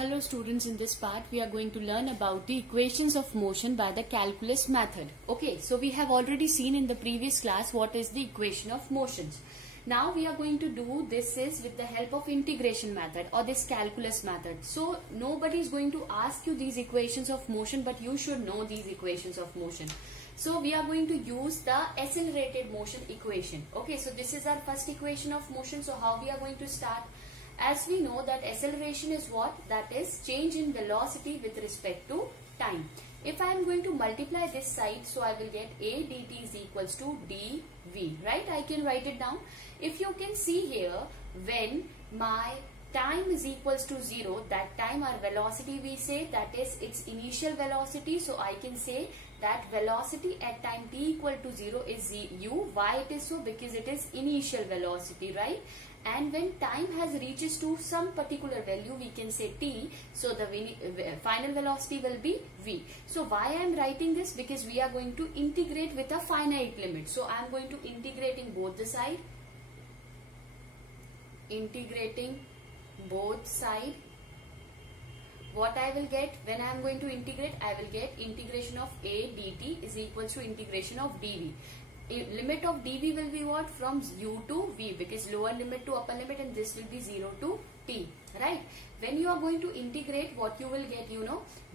Hello students, in this part we are going to learn about the equations of motion by the calculus method. Okay, so we have already seen in the previous class what is the equation of motions. Now we are going to do this is with the help of integration method or this calculus method. So nobody is going to ask you these equations of motion, but you should know these equations of motion. So we are going to use the accelerated motion equation. Okay, so this is our first equation of motion. So how we are going to start? As we know that acceleration is what? That is change in velocity with respect to time. If I am going to multiply this side, so I will get a dt is equals to dv, right? I can write it down. If you can see here, when my time is equals to 0, that time our velocity we say that is its initial velocity. So I can say that velocity at time t equal to 0 is u. Why it is so? Because it is initial velocity, right? And when time has reaches to some particular value, we can say t, so the final velocity will be v. So why I am writing this? Because we are going to integrate with a finite limit. So I am going to integrating both the side, integrating both side. What I will get when I am going to integrate? I will get integration of a dt is equals to integration of dv. Limit of dv will be what? From u to v, because lower limit to upper limit, and this will be 0 to t, right? When you are going to integrate, what you will get,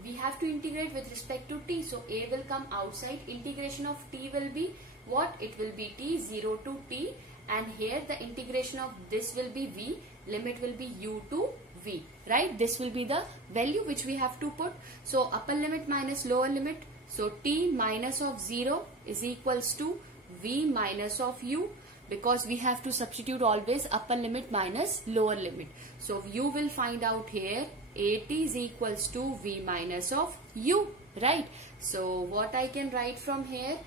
we have to integrate with respect to t. So a will come outside. Integration of t will be what? It will be t 0 to t, and here the integration of this will be v. Limit will be u to v, right? This will be the value which we have to put. So upper limit minus lower limit. So t minus of 0 is equals to v minus of u, because we have to substitute always upper limit minus lower limit. So you will find out here at is equals to v minus of u, right? So what I can write from here,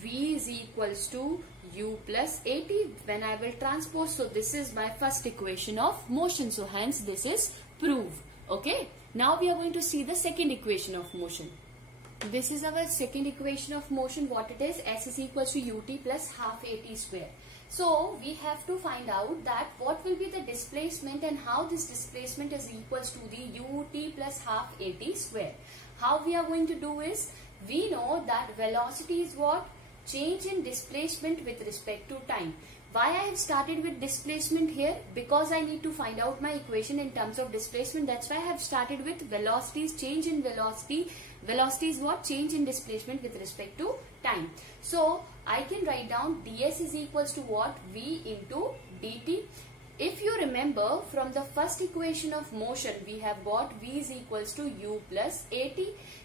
v is equals to u plus at when I will transpose. So this is my first equation of motion. So hence this is proved. Okay. Now we are going to see the second equation of motion. This is our second equation of motion. What it is? S is equals to ut plus half at square. So we have to find out that what will be the displacement and how this displacement is equals to the ut plus half at square. How we are going to do is, we know that velocity is what? Change in displacement with respect to time. Why I have started with displacement here? Because I need to find out my equation in terms of displacement. That's why I have started with velocities, change in velocity. Velocity is what? Change in displacement with respect to time. So I can write down ds is equals to what? V into dt. If you remember from the first equation of motion, we have got v is equals to u plus at.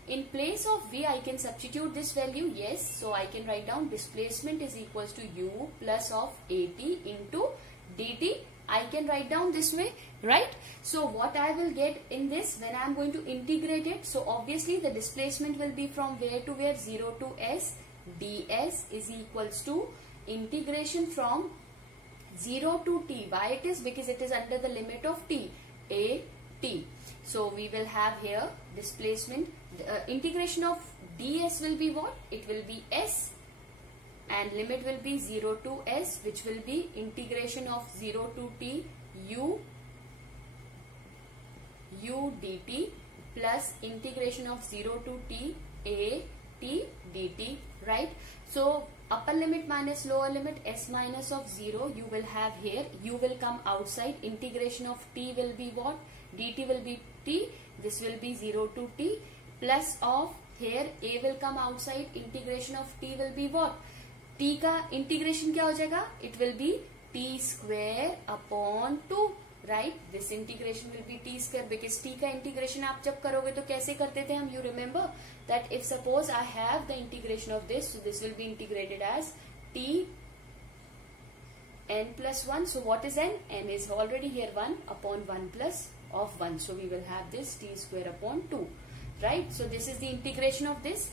In place of v, I can substitute this value. Yes, so I can write down displacement is equals to u plus of at into dt. I can write down this way, right? So what I will get in this when I am going to integrate it? So obviously the displacement will be from where to where? 0 to s. ds is equals to integration from 0 to t. Why it is? Because it is under the limit of t, a t. So we will have here displacement. Integration of ds will be what? It will be s, and limit will be 0 to s, which will be integration of 0 to t u dt plus integration of 0 to t a t dt, right? So upper limit minus lower limit, s minus of 0 you will have here. U will come outside. Integration of t will be what? dt will be t. This will be 0 to t plus of here a will come outside. Integration of t will be what? t का integration क्या हो जाएगा? It will be t square upon 2. Right? This integration will be t square, because t का integration आप जब करोगे तो कैसे करते थे हम? You remember that if suppose I have the integration of this, so this will be integrated as t n plus 1. So what is n? N is already here 1 upon 1 plus of 1. So we will have this t square upon 2. Right? So this is the integration of this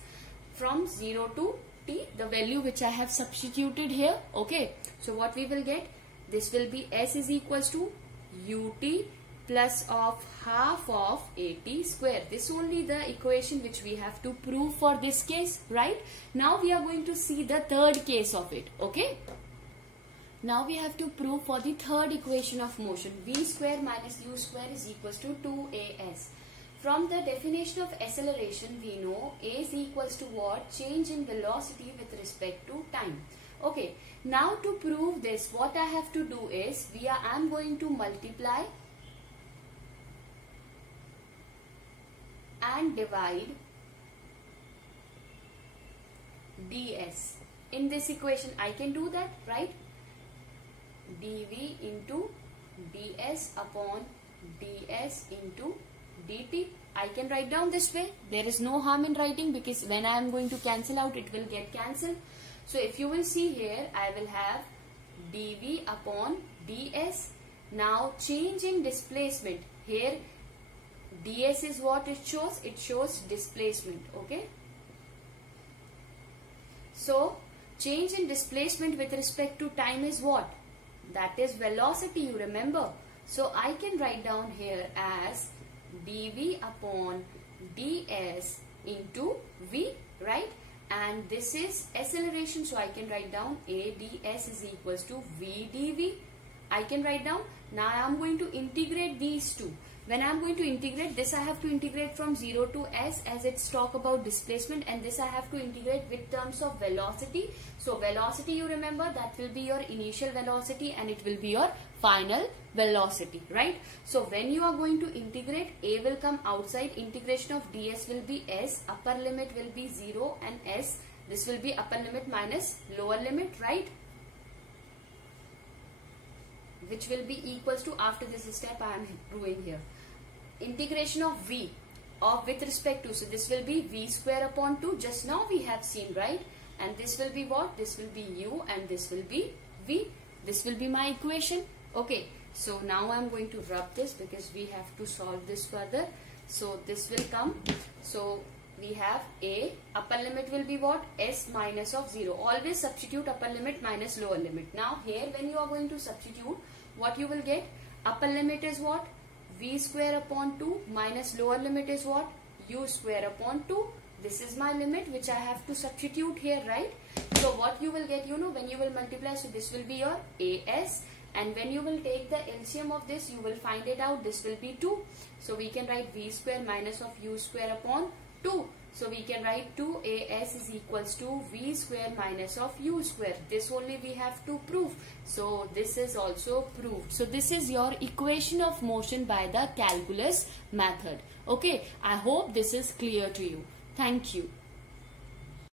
from 0 to t, the value which I have substituted here. Okay. So what we will get? This will be s is equals to ut plus of half of at square. This only the equation which we have to prove for this case, right? Now we are going to see the third case of it. Okay. Now we have to prove for the third equation of motion. V square minus u square is equals to 2as. from the definition of acceleration, we know A is equals to what? Change in velocity with respect to time. Okay, now to prove this, what I have to do is, I am going to multiply and divide ds. In this equation, I can do that, right? dv into ds upon ds into dt. I can write down this way. There is no harm in writing, because when I am going to cancel out, it will get cancelled. So if you will see here, I will have dv upon ds. Now change in displacement. Here ds is what it shows? It shows displacement. Okay. So change in displacement with respect to time is what? That is velocity, you remember. So I can write down here as dv upon ds into v, right? And this is acceleration, so I can write down a ds is equals to v dv. I can write down. Now I am going to integrate these two. When I am going to integrate this, I have to integrate from 0 to s, as it's talk about displacement, and this I have to integrate with terms of velocity. So velocity, you remember, that will be your initial velocity and it will be your final velocity, right? So when you are going to integrate, a will come outside, integration of ds will be s, upper limit will be 0 and s, this will be upper limit minus lower limit, right? Which will be equals to, after this step I am doing here, integration of v of with respect to, so this will be v square upon 2, just now we have seen, right? And this will be what? This will be u and this will be v. This will be my equation. Okay, so now I am going to rub this because we have to solve this further. So this will come. So we have a, upper limit will be what? S minus of 0. Always substitute upper limit minus lower limit. Now here when you are going to substitute, what you will get? Upper limit is what? V square upon 2 minus lower limit is what? U square upon 2. This is my limit which I have to substitute here, right? So what you will get, you know, when you will multiply, so this will be your AS, and when you will take the LCM of this, you will find it out, this will be 2. So we can write V square minus of U square upon 2. So we can write 2AS is equals to V square minus of U square. This only we have to prove. So this is also proved. So this is your equation of motion by the calculus method. Okay, I hope this is clear to you. Thank you.